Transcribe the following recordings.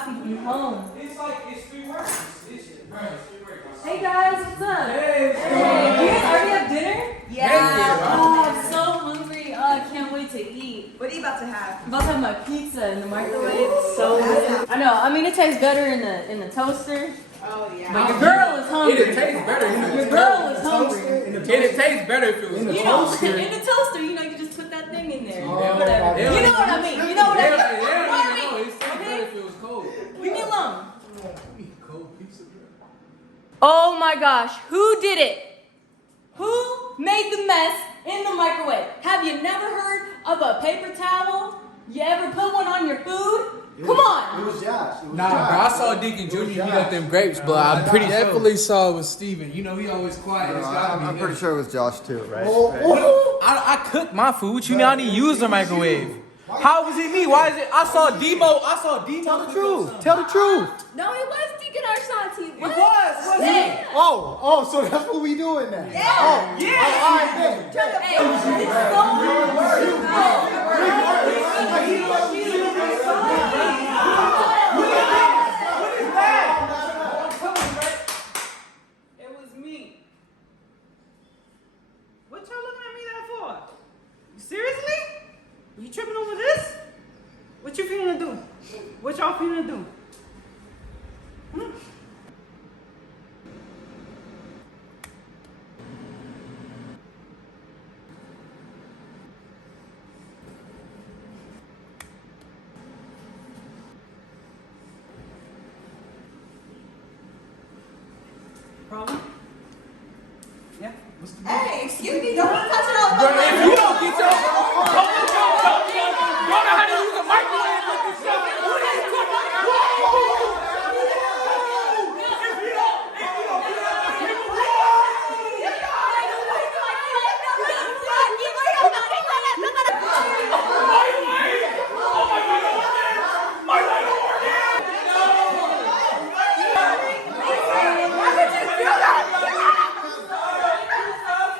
happy to be home. It's like, it's 3 words. It's 3 words. Hey guys, what's up? Hey, Do you guys already have dinner? Yeah. Oh, I'm so hungry. Oh, I can't wait to eat. What are you about to have? I'm about to have my pizza in the microwave. It's so good. I know. I mean, it tastes better in the toaster. Oh yeah. But your girl is hungry. It tastes better if it was Your girl is hungry. It tastes better if it was You know, in the toaster, you know, you just put that thing in there. Yeah, Whatever. yeah. You know what I mean. You know what I mean. Yeah, You know what I no, mean. it tastes better if it was cold. Leave me alone. Cold pizza, bro. Oh my gosh, who did it? Who made the mess in the microwave? Have you never heard of a paper towel? You ever put one on your food? Come on! It was Josh. Nah, bro, I saw Deacon Jr. eat up them grapes, but I'm pretty sure. Definitely saw it was Steven. You know, he always quiet. It's gotta be I'm pretty sure it was Josh too, right? I cook my food. You know, I need to use the microwave. How was it me? Why is it? I saw Demo. Tell the truth. Tell the truth. No, it was Deacon Arshanti. It was. Yeah. Oh, so that's what we doing now? Yeah. Oh, Yeah. all right then. It was me. What y'all looking at me that for? Seriously? You tripping over this? What you finna do? What y'all finna do? Hmm? Problem? Yeah? Hey, excuse me, don't touch it all. Bro, if you don't get your don't know how to use a microwave with this stuff. What are you talking about?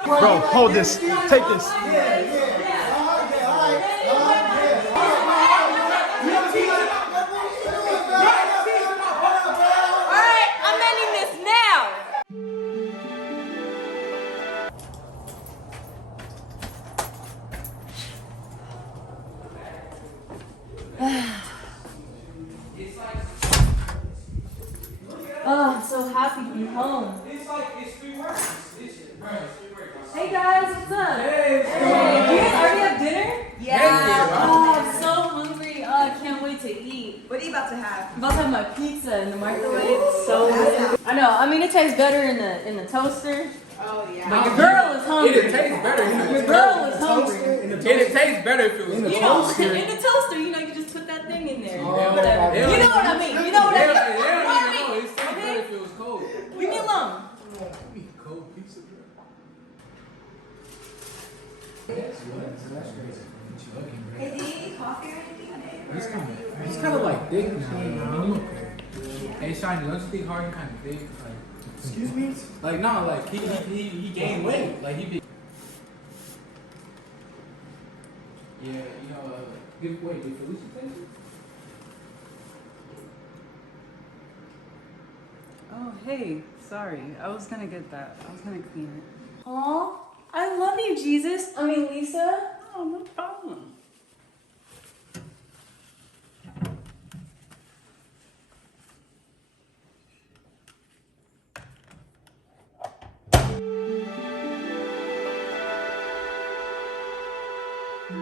Bro, hold this. Take this. Alright, I'm ending this now. Oh, I'm so happy to be home. It's like, it's 3 words. It's 3 words. Hey guys, what's up? Hey, Do you guys already have dinner? Yeah. Oh, I'm so hungry. Oh, I can't wait to eat. What are you about to have? I'm about to have my pizza in the microwave. It's so good. I know. I mean, it tastes better in the toaster. Oh yeah. But your girl is hungry. It tastes better if it was Your girl is hungry. It tastes better if it was You know, in the toaster, you know, you just put that thing in there. Whatever. yeah. You know what I mean. You know what I mean. Yeah, You know what I no, mean. it tastes better if it was cold. Leave me alone. Cold pizza, bro. Hey, do you need coffee or anything? He's kind of like thick now. Hey, Shiny, don't you think Harden kind of thick? Like, Excuse me? like no, like he gained weight. Like he be. Yeah, you know. Did Felicia take it? Oh, hey. Sorry. I was gonna get that. I was gonna clean it. Aw, I love you, Jesus. I mean, Lisa. Oh, no problem.